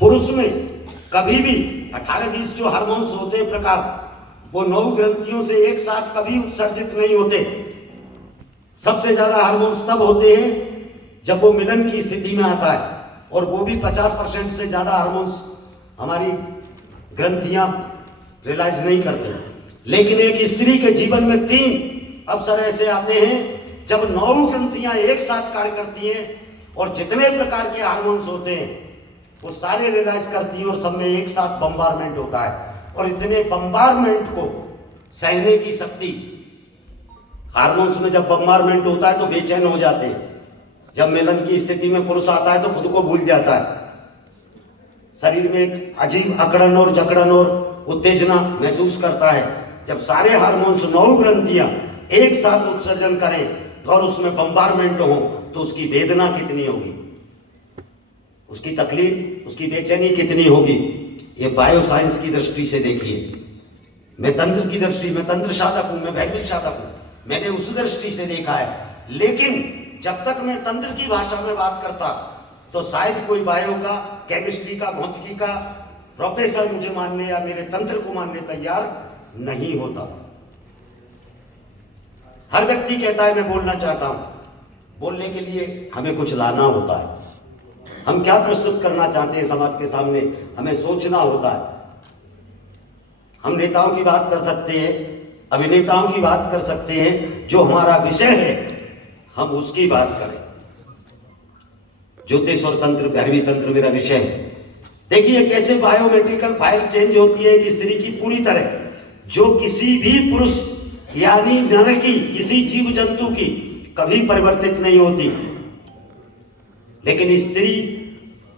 पुरुष में कभी भी 18-20 जो हार्मोन्स होते हैं प्रकार, वो 9 ग्रंथियों से एक साथ कभी उत्सर्जित नहीं होते। सबसे ज्यादा हार्मोन्स तब होते हैं जब वो मिलन की स्थिति में आता है, और वो भी 50% से ज्यादा हार्मोन्स हमारी ग्रंथियां रियलाइज नहीं करते। लेकिन एक स्त्री के जीवन में 3 अवसर ऐसे आते हैं जब 9 ग्रंथियां एक साथ कार्य करती हैं और जितने प्रकार के हार्मोन्स होते हैं वो सारे रियलाइज करती हैं और सब में एक साथ बम्बारमेंट होता है। और इतने बम्बारमेंट को सहने की शक्ति, हार्मोन्स में जब बम्बारमेंट होता है तो बेचैन हो जाते हैं। जब मिलन की स्थिति में पुरुष आता है तो खुद को भूल जाता है, शरीर में एक अजीब अकड़न और जकड़न और उत्तेजना महसूस करता है। जब सारे हार्मोन्स 9 ग्रंथियां एक साथ उत्सर्जन करें और उसमें बम्बारमेंट हो तो उसकी वेदना कितनी होगी, उसकी तकलीफ, उसकी बेचैनी कितनी होगी। ये बायोसाइंस की दृष्टि से देखिए। मैं तंत्र की दृष्टि में तंत्र साधक हूं, मैं वैदिक साधक हूं, मैंने उस दृष्टि से देखा है। लेकिन जब तक मैं तंत्र की भाषा में बात करता तो शायद कोई बायो का, केमिस्ट्री का, भौतिकी का प्रोफेसर मुझे मानने या मेरे तंत्र को मानने तैयार नहीं होता। हर व्यक्ति कहता है मैं बोलना चाहता हूं, बोलने के लिए हमें कुछ लाना होता है। हम क्या प्रस्तुत करना चाहते हैं समाज के सामने, हमें सोचना होता है। हम नेताओं की बात कर सकते हैं, अभिनेताओं की बात कर सकते हैं, जो हमारा विषय है हम उसकी बात करें। ज्योतिष और तंत्र, भैरवी तंत्र मेरा विषय है। देखिए कैसे बायोमेट्रिकल फाइल चेंज होती है एक स्त्री की पूरी तरह, जो किसी भी पुरुष यानी नर की, किसी जीव जंतु की कभी परिवर्तित नहीं होती। लेकिन स्त्री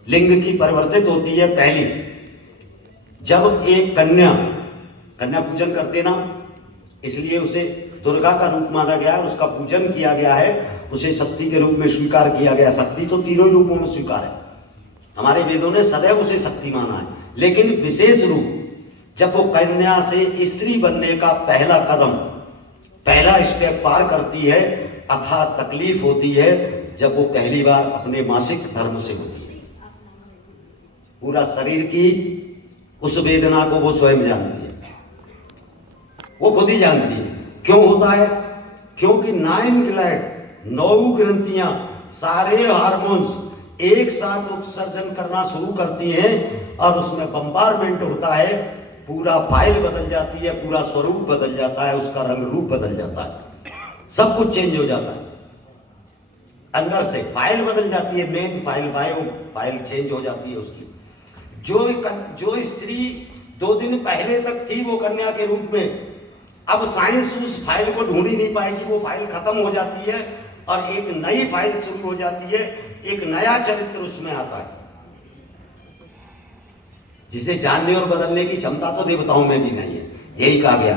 लिंग की परिवर्तित होती है पहली, जब एक कन्या पूजन करते ना, इसलिए उसे दुर्गा का रूप माना गया है, उसका पूजन किया गया है, उसे शक्ति के रूप में स्वीकार किया गया। शक्ति तो तीनों रूपों में स्वीकार है, हमारे वेदों ने सदैव उसे शक्ति माना है। लेकिन विशेष रूप जब वो कन्या से स्त्री बनने का पहला कदम, पहला स्टेप पार करती है, अथाह तकलीफ होती है जब वो पहली बार अपने मासिक धर्म से होती है। पूरा शरीर की उस वेदना को वो स्वयं जानती है, वो खुद ही जानती है। क्यों होता है? क्योंकि 9 ग्रंथियां, सारे हार्मोन्स एक साथ उत्सर्जन करना शुरू करती हैं और उसमें बम्बारमेंट होता है। पूरा फाइल बदल जाती है, पूरा स्वरूप बदल जाता है, उसका रंग रूप बदल जाता है, सब कुछ चेंज हो जाता है। अंदर से फाइल बदल जाती है, main file, bio file change हो जाती है उसकी। जो स्त्री 2 दिन पहले तक थी वो कन्या के रूप में, अब साइंस उस फाइल को ढूंढ ही नहीं पाएगी, वो फाइल खत्म हो जाती है और एक नई फाइल शुरू हो जाती है, एक नया चरित्र उसमें आता है, जिसे जानने और बदलने की क्षमता तो देवताओं में भी नहीं है। यही कहा गया।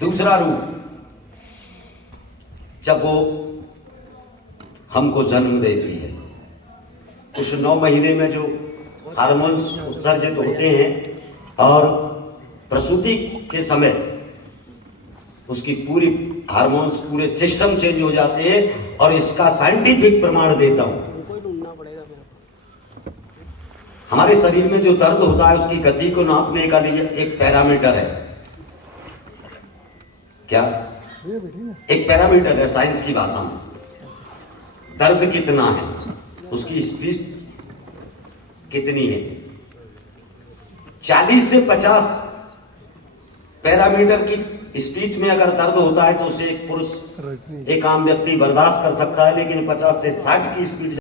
दूसरा रूप, जब वो हमको जन्म देती है, उस 9 महीने में जो हार्मोन्स उत्सर्जित होते हैं और प्रसूति के समय उसकी पूरी हार्मोन्स, पूरे सिस्टम चेंज हो जाते हैं। और इसका साइंटिफिक प्रमाण देता हूं, हमारे शरीर में जो दर्द होता है उसकी गति को नापने का लिए एक पैरामीटर है। क्या? एक पैरामीटर है साइंस की भाषा में। दर्द कितना है, उसकी स्पीड कितनी है। 40 से 50 पैरामीटर की स्पीड में अगर दर्द होता है तो उसे एक पुरुष, एक आम व्यक्ति बर्दाश्त कर सकता है। लेकिन 50 से 60 की स्पीड